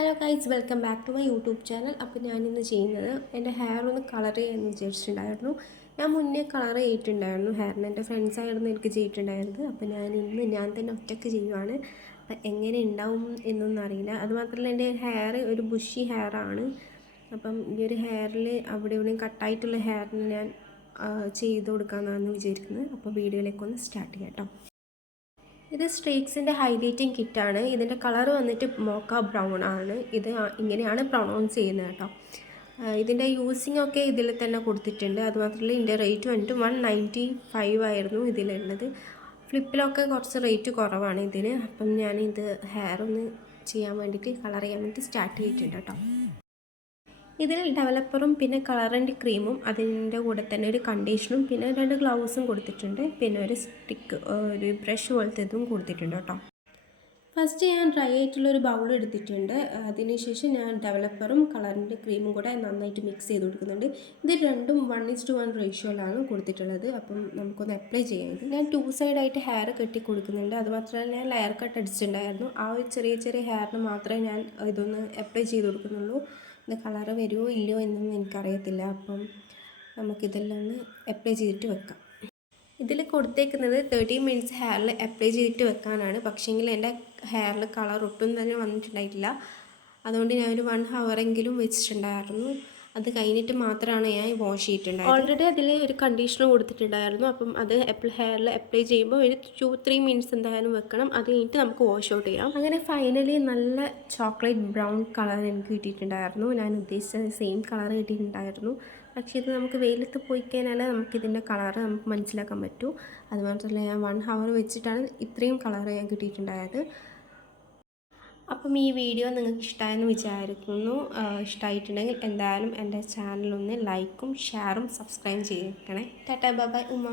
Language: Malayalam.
Hello guys welcome back to my YouTube channel അപ്പോൾ ഞാനിന്ന് ചെയ്യുന്നത് എന്റെ ഹെയർ ഒന്ന് കളർ ചെയ്യാമെന്ന് വിചാരിച്ചിട്ടുണ്ടായിരുന്നു. ഞാൻ മുന്നേ കളർ ചെയ്തിട്ടുണ്ടായിരുന്നു. ഹെയറിന് എന്റെ ഫ്രണ്ട്സായിരുന്നു എനിക്ക് ചെയ്തിട്ടുണ്ടായിരുന്നത്. അപ്പോൾ ഞാൻ ഇന്ന് ഞാൻ തന്നെ ഒറ്റയ്ക്ക് ചെയ്യുവാണ്. അപ്പം എങ്ങനെ ഉണ്ടാവും എന്നൊന്നും അറിയില്ല. അതുമാത്രമല്ല എന്റെ ഹെയർ ഒരു ബുഷി ഹെയർ ആണ്. അപ്പം ഈ ഒരു ഹെയറിൽ അവിടെ ഇവിടെയും കട്ടായിട്ടുള്ള ഹെയറിന് ഞാൻ ചെയ്ത് കൊടുക്കാമെന്നാണ് വിചാരിക്കുന്നത്. അപ്പോൾ വീഡിയോയിലേക്ക് ഒന്ന് സ്റ്റാർട്ട് ചെയ്യാം കേട്ടോ ഇത് സ്ട്രീക്സിന്റെ ഹൈലൈറ്റിംഗ് കിറ്റാണ് ഇതിന്റെ കളർ വന്നിട്ട് മോക്ക ബ്രൗൺ ആണ്. ഇത് ഇങ്ങനെയാണ് പ്രൊണൗൺസ് ചെയ്യുന്നത് കേട്ടോ. ഇതിന്റെ യൂസിങ് ഒക്കെ ഇതിൽ തന്നെ കൊടുത്തിട്ടുണ്ട്. അതുമാത്രമല്ല ഇതിന്റെ റേറ്റ് വന്നിട്ട് വൺ നയന്റി ഫൈവ് ആയിരുന്നു ഇതിലുള്ളത്. ഫ്ലിപ്പിലൊക്കെ കുറച്ച് റേറ്റ് കുറവാണ് ഇതിന്. അപ്പം ഞാൻ ഇത് ഹെയർ ഒന്ന് ചെയ്യാൻ വേണ്ടിയിട്ട് കളർ ചെയ്യാൻ വേണ്ടിയിട്ട് സ്റ്റാർട്ട് ചെയ്തിട്ടുണ്ട് കേട്ടോ. ഇതിൽ ഡെവലപ്പറും പിന്നെ കളർ ആൻഡ് ക്രീമും അതിന്റെ കൂടെ തന്നെ ഒരു കണ്ടീഷനും പിന്നെ രണ്ട് ഗ്ലൗസും കൊടുത്തിട്ടുണ്ട്. പിന്നെ ഒരു സ്റ്റിക്ക് ഒരു ബ്രഷ് പോലത്തെ ഇതും കൊടുത്തിട്ടുണ്ട് കേട്ടോ. ഫസ്റ്റ് ഞാൻ ഡ്രൈ ആയിട്ടുള്ള ഒരു ബൗൾ എടുത്തിട്ടുണ്ട്. അതിനുശേഷം ഞാൻ ഡെവലപ്പറും കളറിന്റെ ക്രീമും കൂടെ നന്നായിട്ട് മിക്സ് ചെയ്ത് കൊടുക്കുന്നുണ്ട്. ഇത് രണ്ടും വൺ ഇസ് ടു വൺ റേഷ്യോയിലാണ് കൊടുത്തിട്ടുള്ളത്. അപ്പം നമുക്കൊന്ന് അപ്ലൈ ചെയ്യാം. ഞാൻ ടു സൈഡായിട്ട് ഹെയർ കെട്ടി കൊടുക്കുന്നുണ്ട്. അതുമാത്രമല്ല ഞാൻ ലെയർ കട്ട് അടിച്ചിട്ടുണ്ടായിരുന്നു. ആ ഒരു ചെറിയ ചെറിയ ഹെയറിന് മാത്രമേ ഞാൻ ഇതൊന്ന് അപ്ലൈ ചെയ്ത് കൊടുക്കുന്നുള്ളൂ. ഇത് കളറ് വരുമോ ഇല്ലയോ എന്നൊന്നും എനിക്കറിയത്തില്ല. അപ്പം നമുക്കിതെല്ലാം ഒന്ന് അപ്ലൈ ചെയ്തിട്ട് വെക്കാം. ഇതിൽ കൊടുത്തേക്കുന്നത് തേർട്ടി മിനിറ്റ്സ് ഹെയറിൽ അപ്ലൈ ചെയ്തിട്ട് വെക്കാനാണ്. പക്ഷേങ്കിൽ എന്റെ ഹെയറിൽ കളർ ഒട്ടും തന്നെ വന്നിട്ടുണ്ടായിട്ടില്ല. അതുകൊണ്ട് ഞാനൊരു വൺ ഹവറെങ്കിലും വെച്ചിട്ടുണ്ടായിരുന്നു. അത് കഴിഞ്ഞിട്ട് മാത്രമാണ് ഞാൻ വാഷ് ചെയ്തിട്ടുണ്ടായത്. ഓൾറെഡി അതിൽ ഒരു കണ്ടീഷണർ കൊടുത്തിട്ടുണ്ടായിരുന്നു. അപ്പം അത് അപ്ലൈ ഹെയറിൽ അപ്ലൈ ചെയ്യുമ്പോൾ ഒരു ടു ത്രീ മിനിറ്റ്സ് എന്തായാലും വെക്കണം. അത് കഴിഞ്ഞിട്ട് നമുക്ക് വാഷ് ഔട്ട് ചെയ്യാം. അങ്ങനെ ഫൈനലി നല്ല ചോക്ലേറ്റ് ബ്രൗൺ കളർ എനിക്ക് കിട്ടിയിട്ടുണ്ടായിരുന്നു. ഞാൻ ഉദ്ദേശിച്ച സെയിം കളർ കിട്ടിയിട്ടുണ്ടായിരുന്നു. പക്ഷേ ഇത് നമുക്ക് വെയിലത്ത് പോയി കഴിഞ്ഞാൽ നമുക്കിതിന്റെ കളർ നമുക്ക് മനസ്സിലാക്കാൻ പറ്റൂ. അതുമാത്രമല്ല ഞാൻ വൺ ഹവർ വെച്ചിട്ടാണ് ഇത്രയും കളർ ഞാൻ കിട്ടിയിട്ടുണ്ടായത്. അപ്പം ഈ വീഡിയോ നിങ്ങൾക്ക് ഇഷ്ടമായെന്ന് വിചാരിക്കുന്നു. ഇഷ്ടമായിട്ടുണ്ടെങ്കിൽ എന്തായാലും എന്റെ ചാനലൊന്ന് ലൈക്കും ഷെയറും സബ്സ്ക്രൈബ് ചെയ്തേക്കണേ. ടാറ്റാ ബൈ ഉമ്മ.